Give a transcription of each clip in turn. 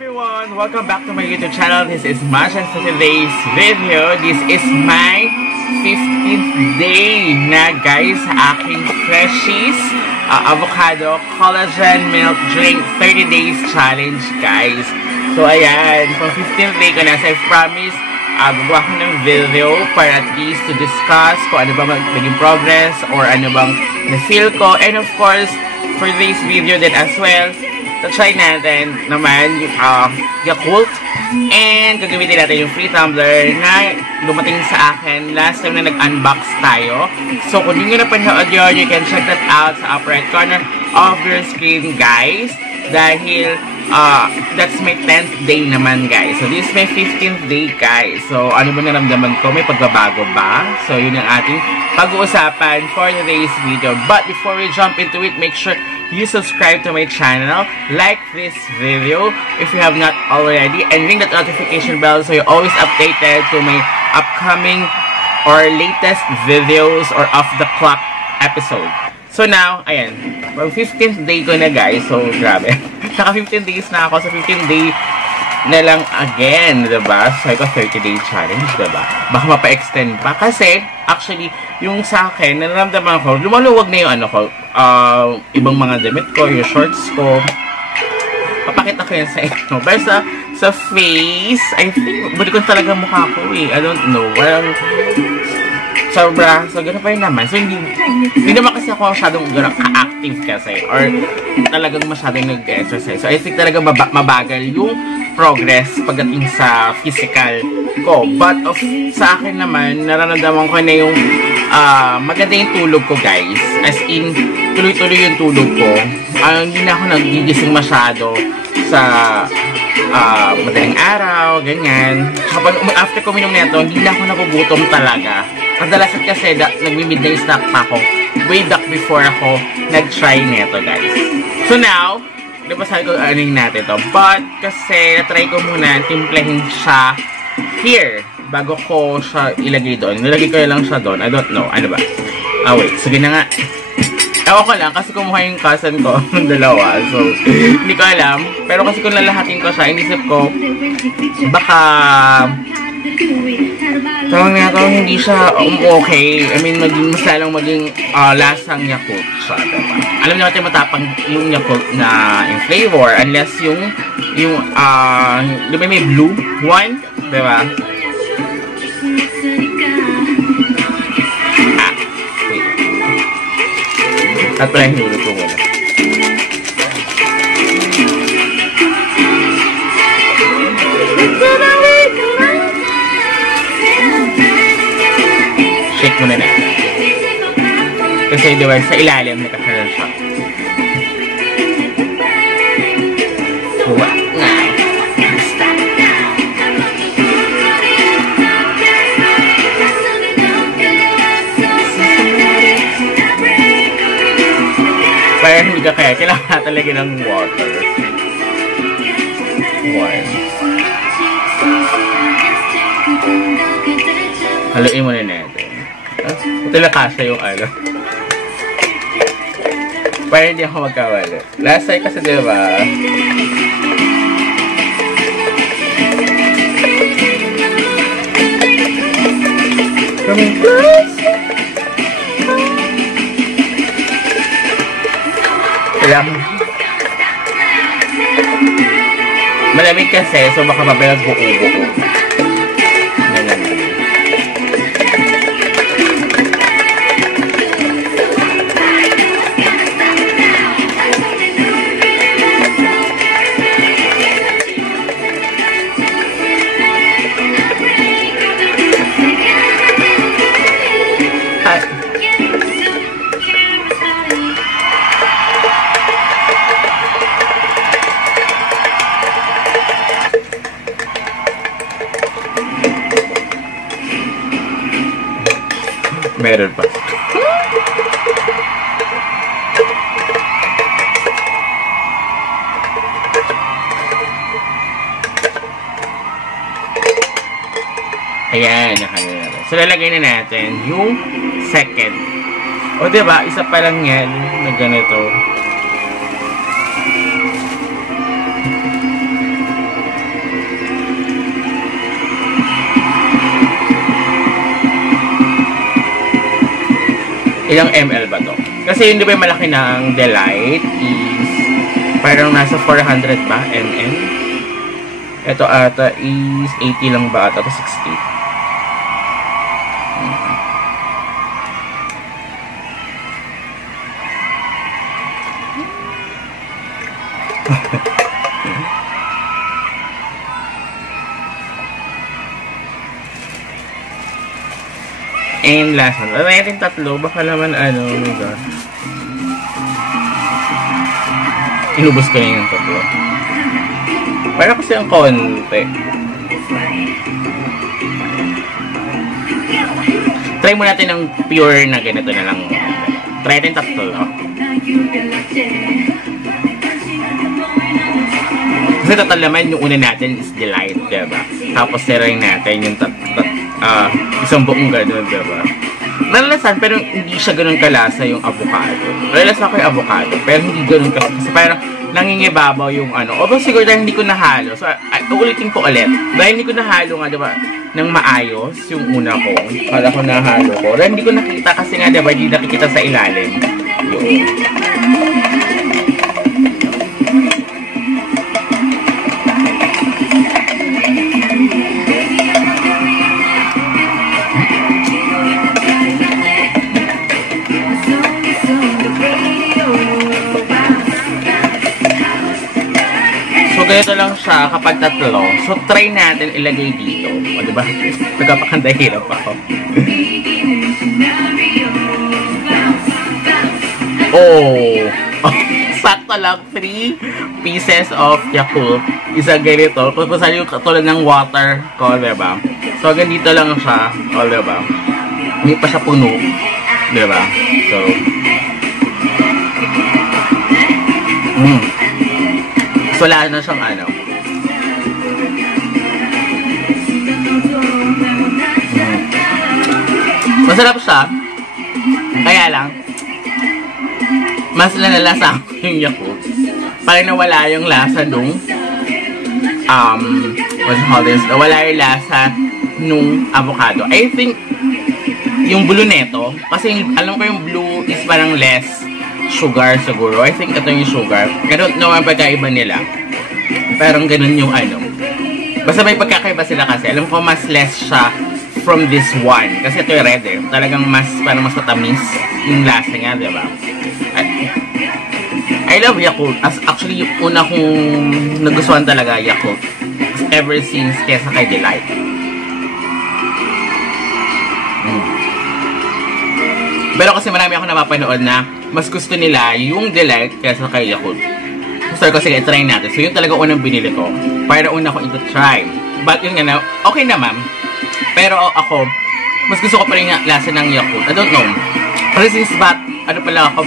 everyone! Welcome back to my YouTube channel. This is Mash, and for today's video, this is my 15th day na guys sa aking Freshies avocado collagen milk drink 30 days challenge guys. So ayan, for 15th day ko na, so I promise gagawa ko ng video para at least to discuss kung ano ba magiging progress or ano bang na-feel ko, and of course for this video din as well, try natin naman Yakult, and gagamitin natin yung free tumbler na dumating sa akin last time na nag-unbox tayo. So kung hindi nyo napanood yun, you can check that out sa upper right corner of your screen guys, dahil that's my 10th day naman guys. So this is my 15th day guys. So ano ba naramdaman ko? May pagbabago ba? So yun ang ating pag-uusapan for today's video. But before we jump into it, make sure you subscribe to my channel, like this video if you have not already, and ring that notification bell so you're always updated to my upcoming or latest videos or off the clock episode. So now, ayan, 15th day ko na guys, so grabe. Naka 15 days na ako, so 15 day na lang again, diba? So ito 30 day challenge, diba? Baka mapa-extend pa kasi actually yung sa akin, nararamdaman ko, lumaluwag na yung ano ko, ibang mga damit ko, yung shorts ko. Papakita ko yan sa inyo. Pero sa face, I think, budi ko talaga mukha ko eh. I don't know. Parang sobra. So, gano'n pa rin naman. So, hindi naman kasi ako masyadong ka-active kasi or talagang masyadong nag-exercise. So, I think talaga mabagal yung progress pagdating sa physical ko. But sa akin naman, nararamdaman ko na yung maganda yung tulog ko guys. As in, tuloy-tuloy yung tulog ko. Hindi na ako nagigising masyado sa madaling araw, ganyan. Kapag after ko minom nito, hindi na ako nagugutom talaga. Kadalasan kasi nagmi-midnight snack pa ako way back before ako nag-try nito guys. So now, diba sabi ko aning natin to, but kasi na-try ko muna timplahin siya here bago ko siya ilagay doon. Nilagay ko lang siya doon. I don't know. Ano ba? Wait. Sige na nga. Ewan ko lang kasi kumuha yung cousin ko ng dalawa. So, hindi ko alam. Pero kasi kung lalahatin ko siya, inisip ko baka tawag nga ito, hindi siya okay. I mean, mas lalong maging lasang Yakult siya. Diba? Alam natin matapang yung Yakult na yung flavor unless yung diba may blue one? Diba? Wait. At pala yung hulog ko muna. Shake muna natin. Kasi diba sa ilalim nakakaroon siya. What now? Parang hindi ka kaya. Kailangan talaga ng water. One. Haluin muna natin. Ito na kasha yung ano. Para hindi ako magkawala. Last time kasi diba, kailangan malamig kasi, so baka mabalag buo-buo. Meron pa. Ayan, nakalala. So, lalagay na natin yung second. O, diba? Isa pa lang yan na ganito. Ilang ml ba to? Kasi yun, di ba yung malaki ng Delight is parang nasa 400 ba? ml? Ito ata is 80 lang ba ata? Ito 60. And last one. Natin tatlo. Baka naman ano. Oh my God. Inubos ko na yung tatlo. Para kasi ang konti. Try mo natin ng pure na ganito na lang. Try natin tatlo. Kasi total naman yung una natin is Delight, diba? Tapos try natin yung isang buong gano'n, diba? Nalalasan, pero hindi siya ganun kalasa yung avocado. Nalalasan ko yung avocado, pero hindi ganun kasi parang nangingibabaw yung ano. Although siguro dahil hindi ko nahalo. So, uulitin ko ulit. Dahil hindi ko nahalo nga, diba, ng maayos yung una ko. Kala ko nahalo ko. Dahil hindi ko nakita kasi nga, diba, hindi nakikita sa ilalim. Yun. Ganito lang siya kapag tatlo. So, try natin ilagay dito. O, diba? Nagkapakandahirap ako. Oh! Sakto lang. 3 pieces of Yakult. Isa ganito. Kung saan yung katulad ng water ko, diba? So, ganito lang siya. O, diba? Hindi pa siya puno. Diba? So, so, wala na siyang ano. Masarap siya. Kaya lang, mas nalalasa ko yung Yakult. Parang nawala yung lasa nung what do you call this? Nawala yung lasa nung avocado. I think, yung blue neto, kasi alam ko yung blue is parang less sugar siguro. I think ito yung sugar. I don't know ang pagkaiba nila. Parang ganun yung ano. Basta may pagkakaiba sila kasi. Alam ko mas less siya from this one. Kasi ito yung red eh. Talagang mas, parang mas matamis yung lasa niya, diba? I love Yakult. As actually, yung una kong nagustuhan talaga Yakult. Ever since kesa kay Delight. Pero kasi marami ako napapanood na mas gusto nila yung Delight kaysa kay Yakult. So, kasi i-try natin. So, yun talaga unang binili ko. Para una ko ito-try. But yun nga, okay naman. Pero ako, mas gusto ko pa rin yung lasa ng Yakult. I don't know. Kasi since bata pala ako,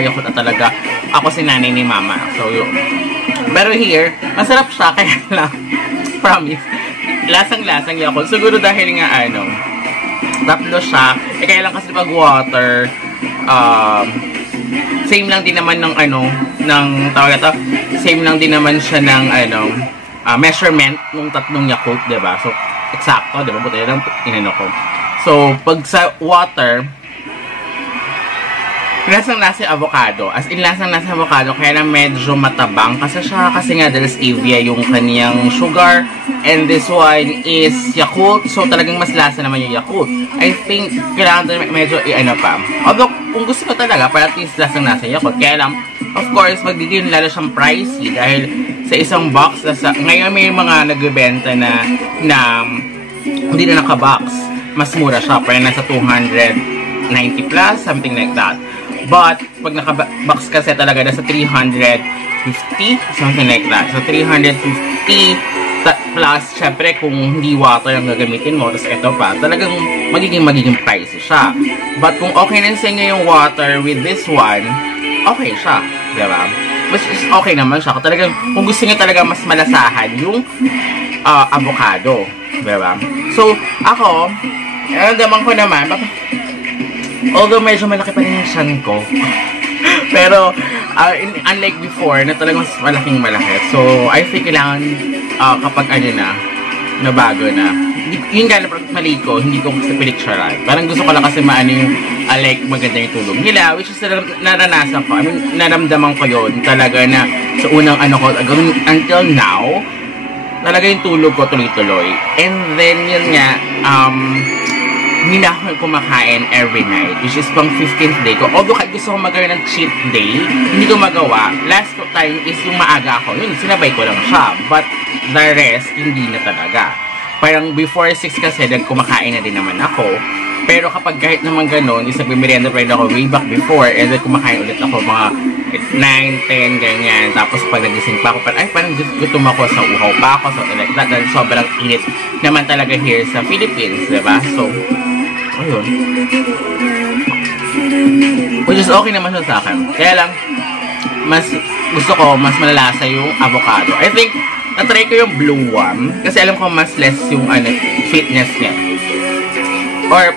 Yakult na talaga. Ako si nanay ni mama. So, yun. Pero here, masarap siya. Kaya lang, promise, lasang-lasang Yakult. Siguro dahil nga, tatlo siya. Kaya lang kasi pag water, same lang din naman ng tawag ito, same lang din naman siya ng measurement ng tatlong Yakult, diba? So, eksakto, diba? Buti lang inano ko. So, pag sa water, lasang-lasa yung avocado. As in, lasang-lasa avocado, kaya lang medyo matabang. Kasi nga dahil stevia yung kaniyang sugar. And this one is Yakult. So, talagang mas lasa naman yung Yakult. I think, kailangan medyo pa. Although, kung gusto ko talaga, para at least lasang-lasa yung Yakult. Kaya lang, of course, magiging lalo siyang pricey. Dahil sa isang box, ngayon may mga nagbebenta na hindi na naka-box. Mas mura siya. Parang nasa 290 plus, something like that. But, pag naka-box kasi talaga nasa 350, something like that. So, 350 plus, syempre, kung hindi water ang gagamitin mo, tapos ito pa, talagang magiging pricey siya. But, kung okay na sa inyo yung water with this one, okay siya. Diba? Mas okay naman siya. Talagang, kung gusto niyo talaga mas malasahan yung avocado. Diba? So, ako, naman ko naman, although medyo malaki pa rin yung tiyan ko. Pero, unlike before, na talagang mas malaking malaki. So, I think kailangan kapag na bago na, yun nga, mali ko, hindi ko kasi pinicturean. Parang gusto ko lang kasi maano yung, like, maganda yung tulog nila, which is naranasan ko. I mean, naramdaman ko yun talaga na sa unang ano ko, until now, talaga yung tulog ko tuloy-tuloy. And then, yun nga, hindi na ako kumakain every night, which is pang 15th day ko. Although kahit gusto ko magkaroon ng cheat day, hindi ko magawa. Last time is yung maaga ako. Yun, sinabay ko lang siya. But the rest, hindi na talaga. Parang before 6 kasi, kumakain na din naman ako. Pero kapag kahit naman ganun, is nagmimerienda pa rin ako way back before, and then kumakain ulit ako mga 9, 10, ganyan. Tapos pag nagising pa ako, parang gutom ako sa uhaw pa ako. So, like that, dahil sobrang init naman talaga here sa Philippines, diba? So, ayun. Which is okay naman siya sa akin. Kaya lang, mas gusto ko, mas malalasa yung avocado. I think, natry ko yung blue one, kasi alam ko mas less yung sweetness niya. Or,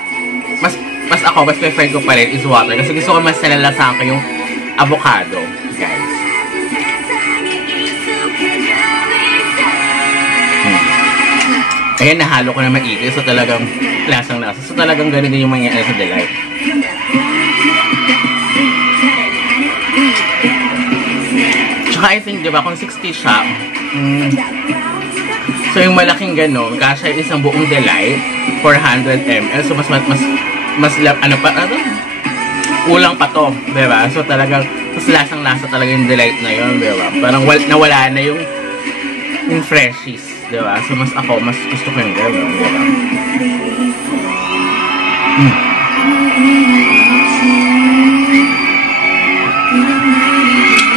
mas prefer ko pa rin is water. Kasi gusto ko mas nalalasahan ko yung avocado, guys. Ayan, nahalo ko na maigi. So, talagang lasang-lasa. So, talagang ganun din yung mangyayari sa Delight. Tsaka, I think, diba, kung 60 siya, so, yung malaking ganun, kasya isang buong Delight, 400 ml. So, kulang pa to, diba? So, talagang, mas lasang-lasa talaga yung Delight na yun, diba? Parang nawala na yung freshies, diba? So, mas gusto ko yung gano'n, diba?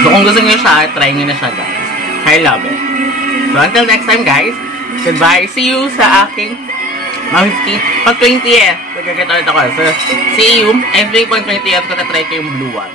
So, kung gusto nyo siya, try nyo na siya, guys. I love it. So, until next time, guys, goodbye. See you sa aking pag 20th. Magkakita ulit ako. So, see you. And pag 20th, ko na try ko yung blue one.